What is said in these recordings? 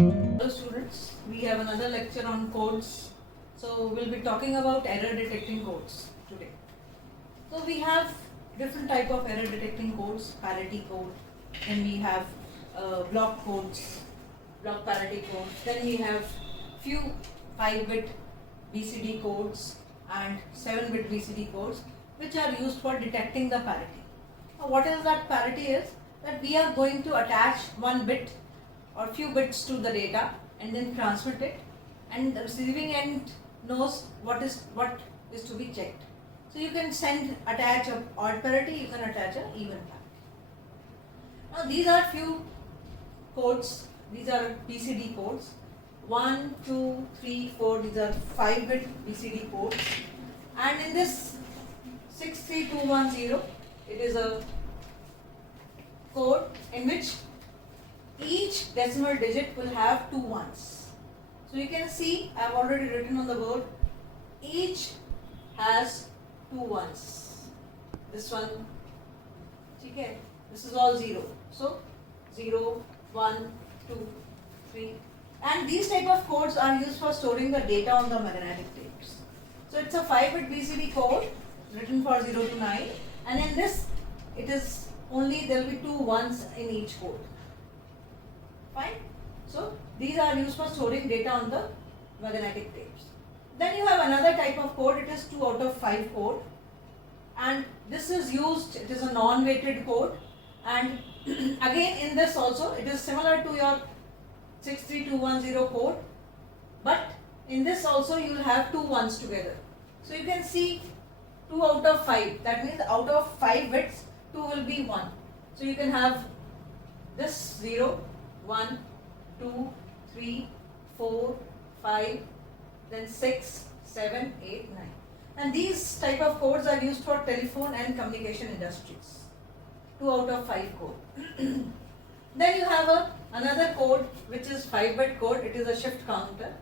Hello students, we have another lecture on codes. So we'll be talking about error detecting codes today. So we have different type of error detecting codes, parity code, then we have block codes, block parity codes, then we have few 5-bit BCD codes and 7-bit BCD codes which are used for detecting the parity. Now what is that parity is? That we are going to attach one bit or few bits to the data and then transmit it, and the receiving end knows what is to be checked. So you can attach a odd parity, you can attach a even parity. Now these are few codes, these are BCD codes, 1, 2, 3, 4, these are 5-bit BCD codes, and in this 63210 it is a code in which each decimal digit will have two ones. So you can see I have already written on the board, each has two ones. This one, okay, this is all 0. So 0, 1, 2, 3. And these type of codes are used for storing the data on the magnetic tapes. So it's a 5-bit BCD code written for 0 to 9, and in this it is only there will be two ones in each code. Fine. So these are used for storing data on the magnetic tapes. Then you have another type of code, it is 2 out of 5 code, and this is used, it is a non-weighted code, and again in this also it is similar to your 63210 code, but in this also you will have two ones together. So you can see 2 out of 5, that means out of 5 bits 2 will be 1. So you can have this 0, 1, 2, 3, 4, 5, then 6, 7, 8, 9. And these type of codes are used for telephone and communication industries. 2 out of 5 code. Then you have another code which is 5-bit code. It is a shift counter.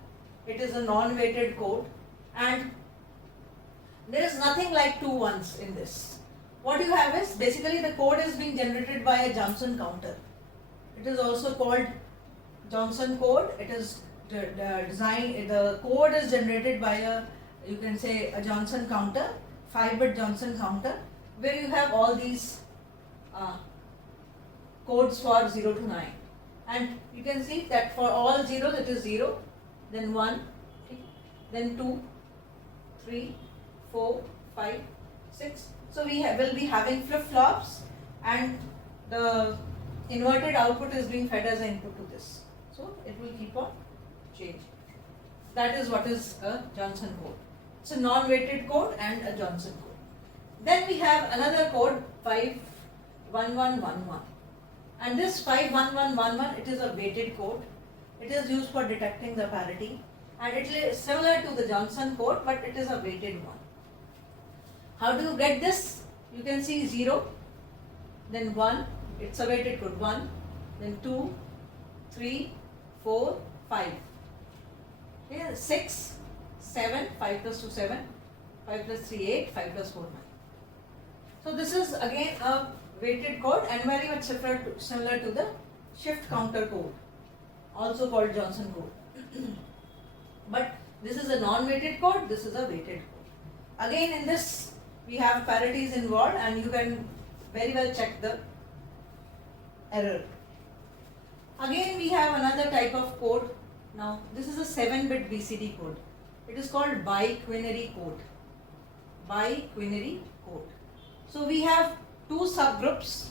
It is a non-weighted code, and there is nothing like two ones in this. What you have is basically the code is being generated by a Johnson counter. It is also called Johnson code. It is the code is generated by you can say a Johnson counter, 5-bit Johnson counter, where you have all these codes for 0 to 9. And you can see that for all zeros it is 0, then 1, then 2, 3, 4, 5, 6. So we will be having flip-flops, and the inverted output is being fed as an input to this. So it will keep on changing. That is what is a Johnson code. It's a non-weighted code and a Johnson code. Then we have another code 51111. And this 51111, it is a weighted code. It is used for detecting the parity, and it is similar to the Johnson code, but it is a weighted one. How do you get this? You can see 0, then 1, it's a weighted code, 1, then 2, 3, 4, 5. Okay, 6, 7, 5 plus 2, 7, 5 plus 3, 8, 5 plus 4, 9. So this is again a weighted code and very much similar to the shift counter code, also called Johnson code. But this is a non-weighted code, this is a weighted code. Again in this we have parities involved, and you can very well check the error. Again we have another type of code. Now this is a 7-bit BCD code. It is called biquinary code. Biquinary code. So we have two subgroups,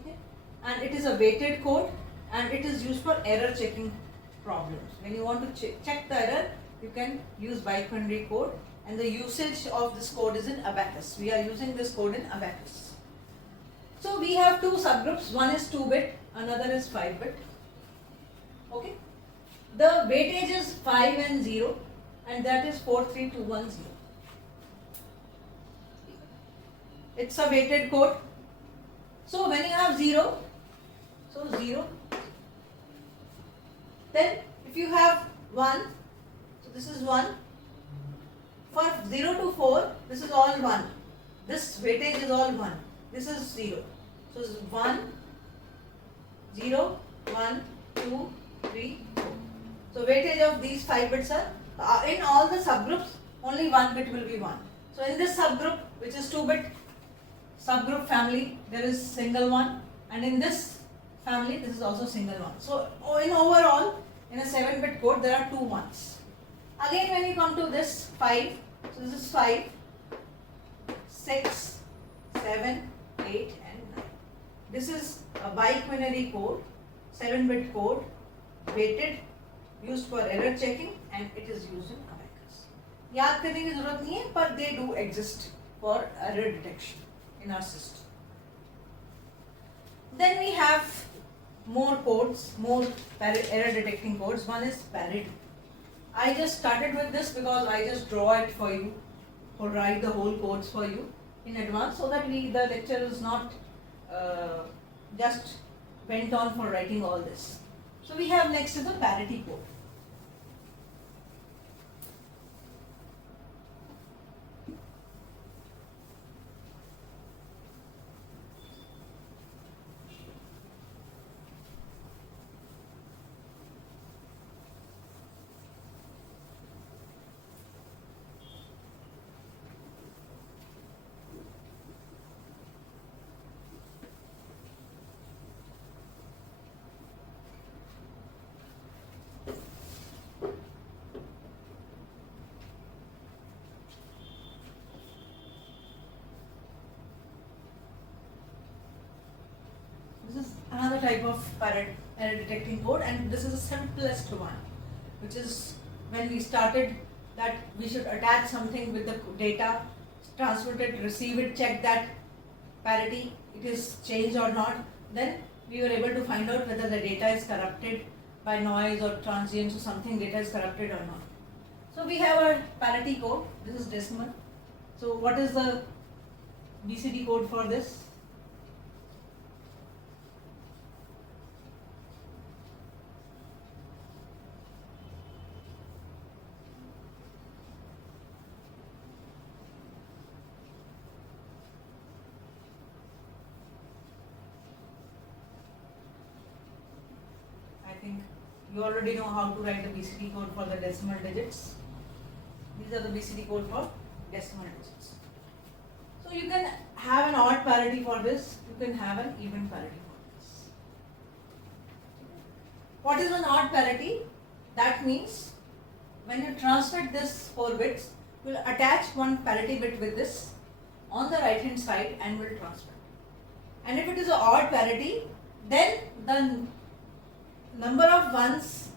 okay? And it is a weighted code, and it is used for error checking problems. When you want to check the error, you can use biquinary code, and the usage of this code is in Abacus. We are using this code in Abacus. So we have two subgroups, one is 2-bit, another is 5-bit. Okay? The weightage is 5 and 0, and that is 43210. It's a weighted code. So when you have 0, so 0. Then if you have 1, so this is 1. For 0 to 4, this is all 1. This weightage is all 1. This is 0. So it's 1, 0, 1, 2, 3, 4. So weightage of these 5 bits are in all the subgroups only one bit will be 1. So in this subgroup which is 2 bit subgroup family there is single one, and in this family this is also single one. So in overall in a 7 bit code there are 2 ones. Again when you come to this 5, so this is 5, 6, 7, 8 and 9. This is a biquinary code, 7 bit code, weighted, used for error checking, and it is used in abacus. याद करने की जरूरत नहीं है, पर they do exist for error detection in our system. Then we have more codes, more error detecting codes. One is parity. I just started with this because I just draw it for you, or write the whole codes for you in advance, so that the lecture is not just went on for writing all this. So we have next is the parity code. This is another type of error detecting code, and this is the simplest one, which is when we started that we should attach something with the data, transmit it, receive it, check that parity, it is changed or not. Then we were able to find out whether the data is corrupted by noise or transients or something, data is corrupted or not. So we have a parity code. This is decimal. So what is the BCD code for this? I think you already know how to write the BCD code for the decimal digits. These are the BCD code for decimal digits. So you can have an odd parity for this, you can have an even parity for this. What is an odd parity? That means when you transmit this 4 bits, you will attach one parity bit with this on the right hand side and will transmit. And if it is an odd parity, then the number of ones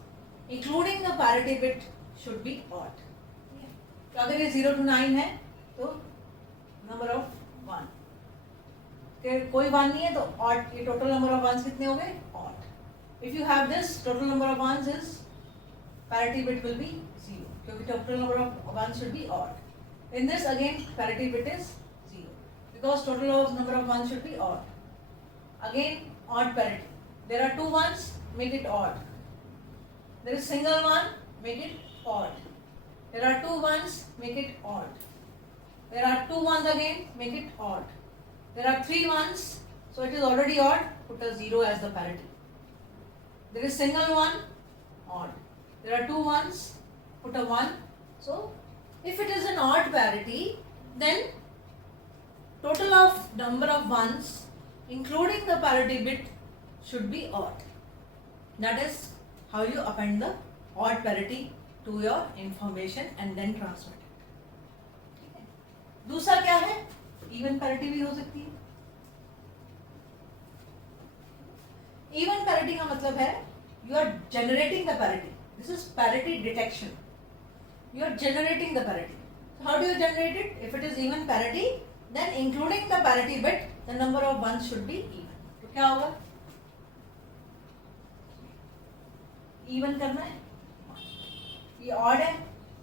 including the parity bit should be odd. तो अगर ये 0 to 9 है तो number of 1, कोई 1 नहीं है तो odd, ये total number of ones कितने हो गए? Odd. If you have this, total number of ones is parity bit will be 0, क्योंकि total number of ones should be odd. In this again parity bit is 0 because total number of ones should be odd. Again odd parity. There are 2 ones, make it odd. There is single one, make it odd. There are 2 ones, make it odd. There are 2 ones again, make it odd. There are 3 ones, so it is already odd, put a 0 as the parity. There is single one, odd. There are 2 ones, put a 1. So if it is an odd parity, then total of number of ones including the parity bit should be odd. That is how you append the odd parity to your information and then transmit it. दूसरा क्या है? Even parity भी हो सकती है. Even parity का मतलब है you are generating the parity. This is parity detection. You are generating the parity. So how do you generate it? If it is even parity, then including the parity bit, the number of ones should be even. तो क्या होगा? Even करना है. ये odd है,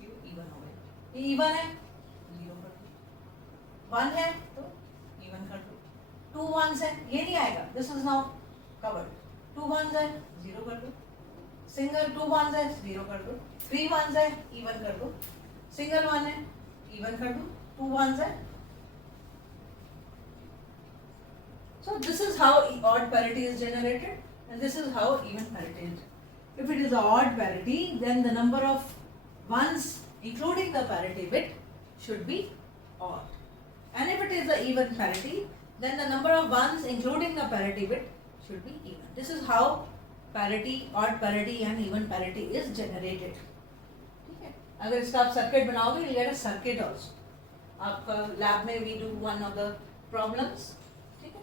ये even हो गया. ये even है, 0 कर दो. 1 है तो even कर दो. 2 ones है, ये नहीं आएगा. This is now covered. 2 ones है, 0 कर दो. Single 2 ones है, 0 कर दो. 3 ones है, even कर दो. Single 1 है, even कर दो. 2 ones है. So this is how odd parity is generated, and this is how even parity is. if it is a odd parity, then the number of ones including the parity bit should be odd. And if it is a even parity, then the number of ones including the parity bit should be even. This is how parity, odd parity and even parity is generated. ठीक है, अगर इसका आप circuit बनाओगे, you'll get a circuit also. आपका lab में we do one of the problems. ठीक है,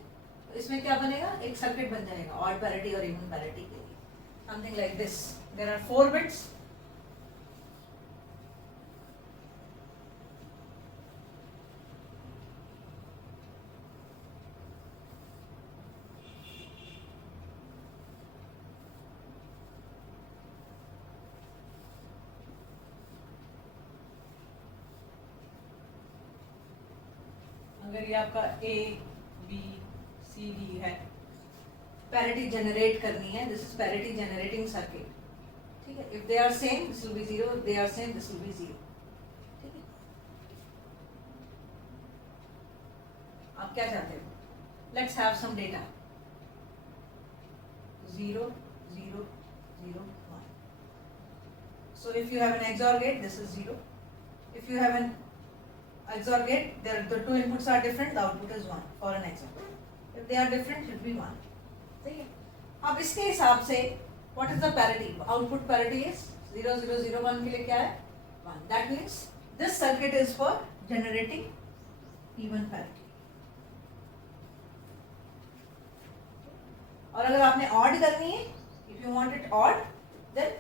तो इसमें क्या बनेगा, एक सर्किट बन जाएगा odd parity और even parity के लिए. Something like this. There are 4 bits. अगर ये आपका A, B, C, D है, पैरिटी जनरेट करनी है, this is parity generating circuit. ठीक है, if they are same this will be 0, if they are same this will be 0. ठीक है, आप क्या चाहते हो? Let's have some data. 0, 0, 0, 1. So if you have an XOR gate, this is 0. If you have an XOR gate, the 2 inputs are different, the output is 1 for an XOR. If they are different, it will be 1. ठीक है, अब इसके हिसाब से what is the parity? Output parity is 0, 0, 0, 1 के लिए क्या है? 1. That means this circuit is for generating even parity. और अगर आपने odd करनी है, if you want it odd, then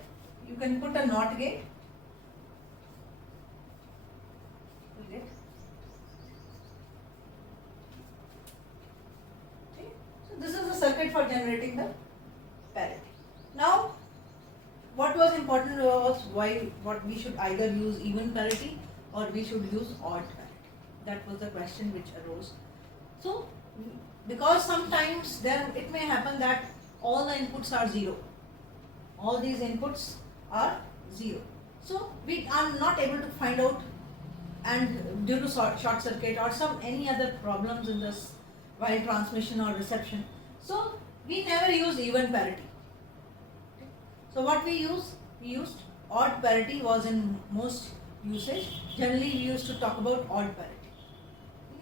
you can put a NOT gate. This is the circuit for generating the parity. Now, what was important was what we should either use even parity or we should use odd parity. That was the question which arose. So, because sometimes then it may happen that all the inputs are 0. All these inputs are 0. So, we are not able to find out, and due to short circuit or any other problems in this while transmission or reception, so we never use even parity. So what we used odd parity was in most usage. Generally we used to talk about odd parity.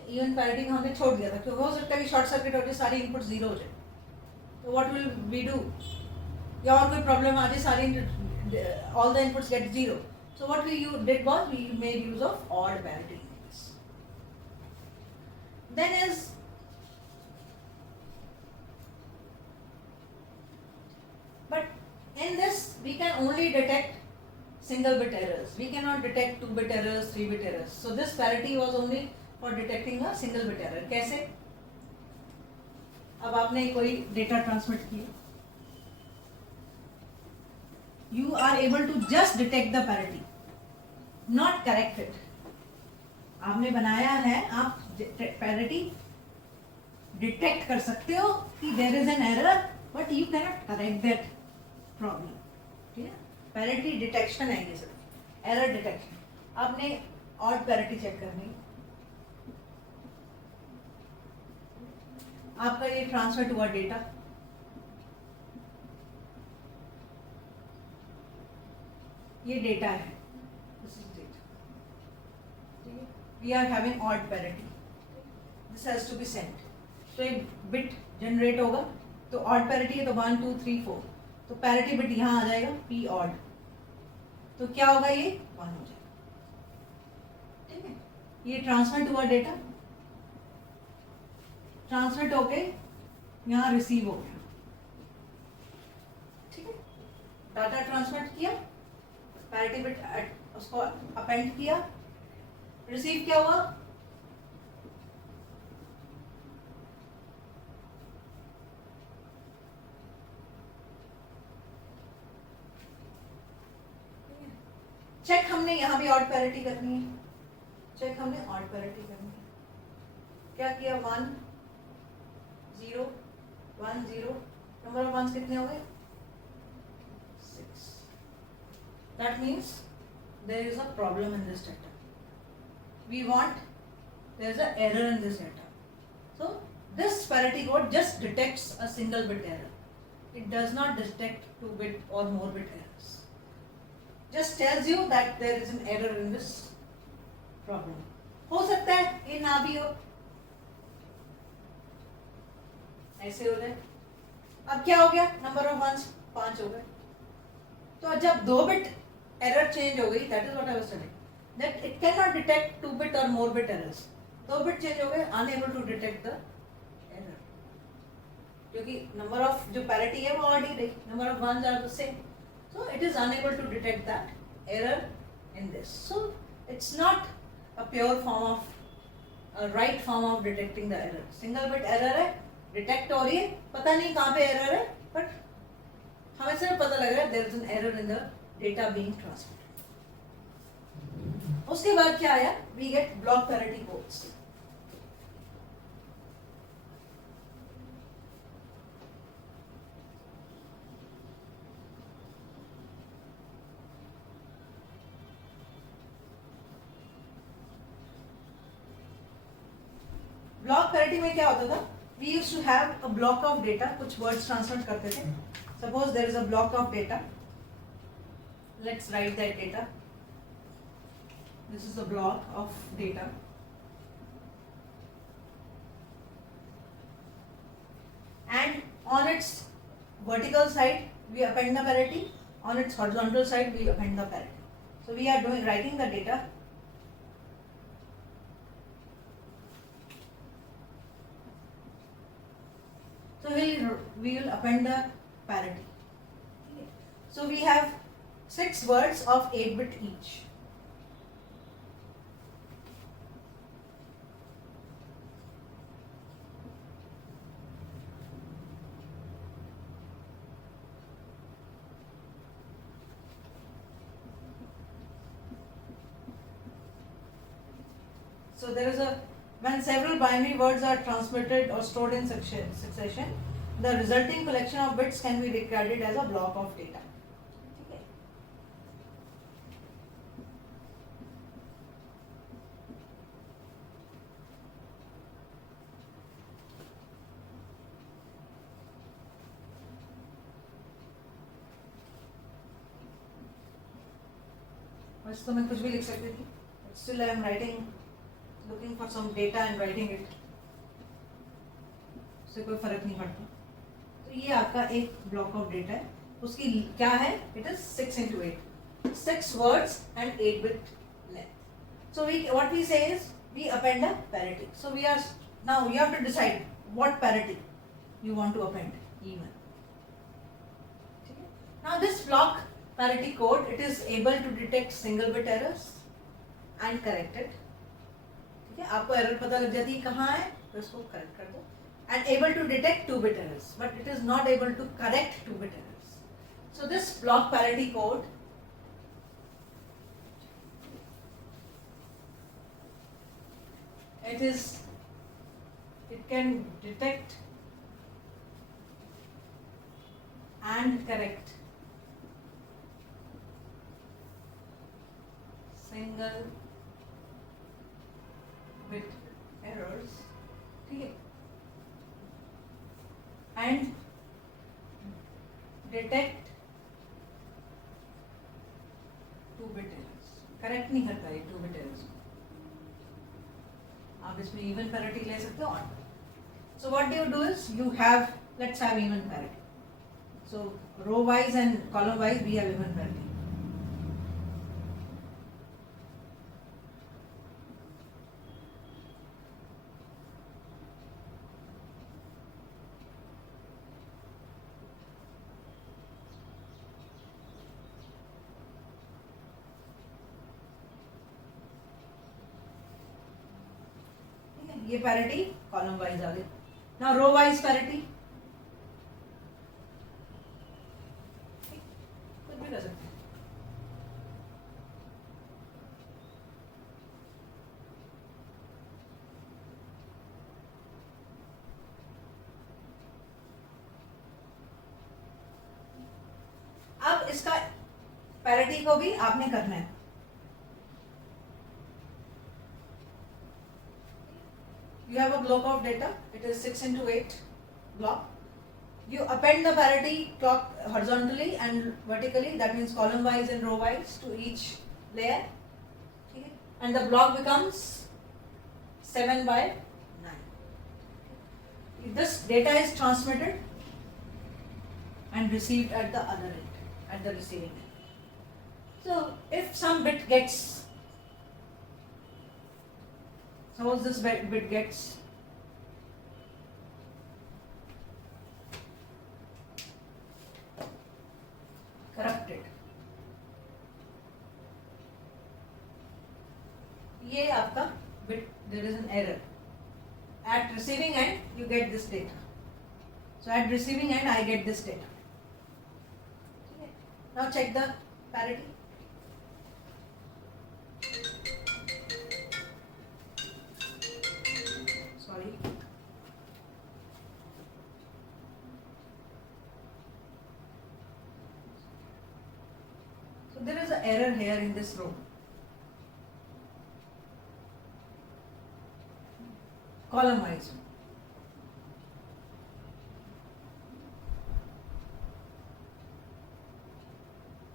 Even parity को हमने छोड़ दिया था, क्योंकि हो सकता है कि शॉर्ट सर्किट हो जाए, सारे इनपुट 0 हो जाए. तो what will we do? या और कोई प्रॉब्लम आ जाए, सारे all the inputs get 0. So what we did was we made use of odd parity. Then is but in this we can only detect single bit errors. We cannot detect 2 bit errors, 3 bit errors. So this parity was only for detecting a single bit error. कैसे? अब आपने कोई data transmit किया, you are able to just detect the parity, not correct it. आपने बनाया है, आप parity detect कर सकते हो कि there is an error, but you cannot correct that problem. ठीक है, parity detection है ये सिर्फ, error detection. आपने odd parity चेक करनी, आपका ये ट्रांसमिट हुआ डेटा, ये डेटा है, this is data. ठीक है, we are having odd parity. This has to be sent. तो एक बिट जनरेट होगा, तो ऑड पैरिटी है तो 1 2 3 4, तो पैरिटी बिट यहाँ आ जाएगा p ऑड, तो क्या होगा, ये 1 हो जाएगा. ठीक है, ये ट्रांसमिट हुआ डेटा, ट्रांसमिट होके यहाँ रिसीव हो गया. ठीक है, डाटा ट्रांसमिट किया, पैरिटी बिट उसको अपेंड किया, रिसीव क्या हुआ, चेक हमने यहाँ भी ऑड पैरिटी करनी है, चेक हमने ऑड पैरिटी करनी है. क्या किया, 1 0 1 0, नंबर ऑफ वंस कितने हो गए, 6. That means there is a problem in this data. We want, there is a error in this data. So this parity code just detects a single bit error. it does not detect 2-bit or more bit errors. Just tells you that there is an error in this problem. हो सकता है ये ना भी हो, ऐसे हो जाए. अब क्या हो गया, नंबर ऑफ वंस 5 हो गए. तो जब 2 बिट एरर चेंज हो गई, that is what I was telling, that it can not detect 2 bit और more bit errors. 2 bit change हो गए, unable to detect the error, क्योंकि नंबर ऑफ जो पैरिटी है वो ऑड ही रही, number of ones are the same, so it is unable to detect that error in this. So it's not a pure form of a right form of detecting the error. Single bit error है, detect हो रही है, पता नहीं कहाँ पे error है, but हमें सिर्फ पता लग रहा है there is an error in the data being transmitted. उसके बाद क्या आया, we get block parity codes. Block parity में क्या होता था, we used to have a block of data, कुछ words transmit करते थे. Suppose there is a block of data, let's write that data. This is the block of data, and on its vertical side we append the parity, on its horizontal side we append the parity. So we are writing the data. So we will append the parity. So we have 6 words of 8 bit each. So there is a, when several binary words are transmitted or stored in succession, the resulting collection of bits can be regarded as a block of data. Okay. वैसे तो मैं कुछ भी लिख सकती थी, still I am writing, looking for some data and writing it. उससे कोई फर्क नहीं पड़ता. तो ये आपका एक ब्लॉक ऑफ डेटा है, उसकी क्या है, it is 6 into 8, 6 words and 8 bit length. So what we say is we append a parity. So we are now, you have to decide what parity you want to append, even. Now this block parity code, it is able to detect single bit errors and correct it. ठीक है, आपको error पता लग जाती है कहाँ है, तो इसको करेक्ट कर दो. And able to detect 2 bit errors, but it is not able to correct 2 bit errors. So this block parity code, it can detect and correct single bit errors, ठीक है, and detect 2 bit errors. Correct नहीं करता है 2 bit errors. आप इसमें even parity ले सकते हो. So what do you do is you have, let's have even parity. So row wise and column wise we have even parity. ये parity column wise आ गई. नाउ रो वाइज पैरिटी, कुछ भी कर सकते हैं. अब इसका पैरिटी को भी आपने करना है. You have a block of data, it is 6 into 8 block, You append the parity clock horizontally and vertically, that means column wise and row wise to each layer. Okay. And the block becomes 7 by 9. This data is transmitted and received at the other end, at the receiving end. So if some bit gets, suppose this bit gets corrupted, ये आपका bit, there is an error. At receiving end, you get this data. So at receiving end, I get this data. Okay. Now check the parity. Sorry. So there is an error here in this row. Column wise.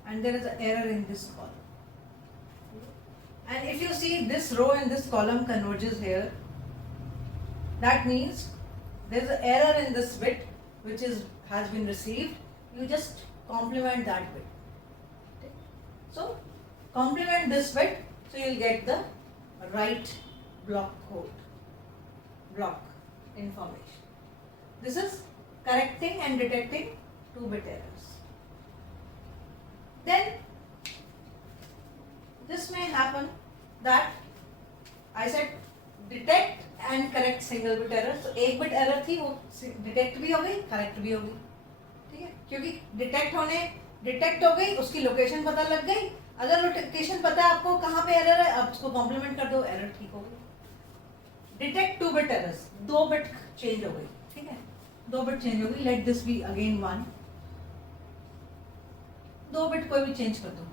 And there is an error in this column. And if you see this row and this column converges here, that means there is an error in this bit which has been received. You just complement that bit. Okay. So complement this bit, so you will get the right block code, block information. This is correcting and detecting 2-bit errors. Then this may happen that I said detect and correct single bit error. तो एक bit error थी वो detect भी हो गई, correct भी हो गई, ठीक है, क्योंकि detect हो गई, उसकी लोकेशन पता लग गई. अगर लोकेशन पता है आपको कहाँ पे एरर है, आप उसको कॉम्प्लीमेंट कर दो, एरर ठीक हो गई. Detect 2-bit errors, 2 bit change हो गई, ठीक है, 2 bit चेंज हो गई. Let this be again 1. 2 bit कोई भी चेंज कर दो,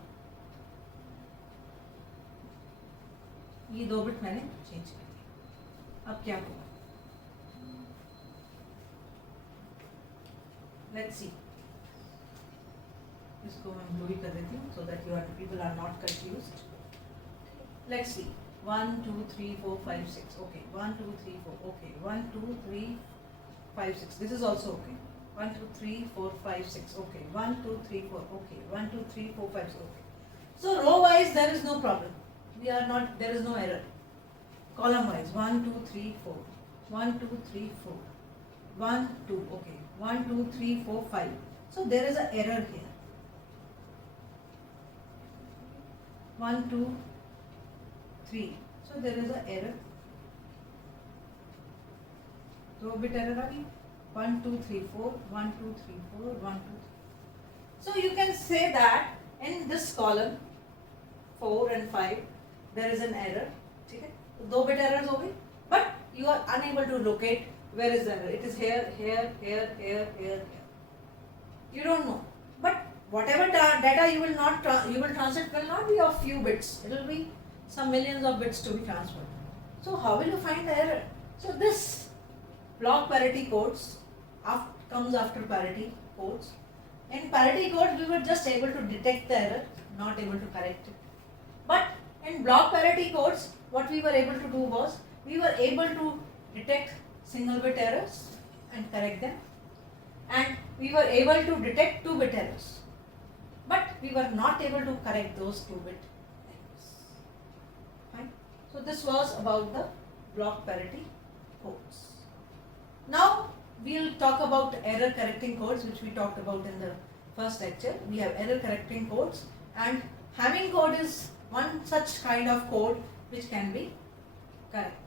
ये 2 bit मैंने चेंज कर दिया. अब क्या होगा, लेट्स सी. इसको मैं ब्लू ही कर देती हूँ, so that your people are not confused. Let's see. 1 2 3 4 5 6. Okay. 1 2 3 4. Okay. 1 2 3 5 6. This is also okay. 1 2 3 4 5 6. Okay. 1 2 3 4. Okay. 1 2 3 4 5 6. Okay. So row wise there is no problem. There is no error. Column wise 1 2 3 4. 1 2 3 4. 1 2. Okay. 1 2 3 4 5. So there is an error here. 1 2 3. So there is an error. 2-bit error आ गई. 1 2 3 4. 1 2 3 4. 1 2 3. So you can say that in this column 4 and 5 there is an error. ठीक है, 2-bit errors हो गई. But you are unable to locate where is the error. It is here, here, here, here, here, here. You don't know. But whatever data you will transmit will not be of few bits. It will be some millions of bits to be transferred. So how will you find the error? So this block parity codes comes after parity codes. In parity codes we were just able to detect the error, not able to correct it. But in block parity codes what we were able to do was we were able to detect single bit errors and correct them, and we were able to detect 2-bit errors, but we were not able to correct those 2-bit errors. Fine. So this was about the block parity codes. Now we will talk about error correcting codes, which we talked about in the first lecture. We have error correcting codes, and Hamming code is one such kind of code which can be corrected.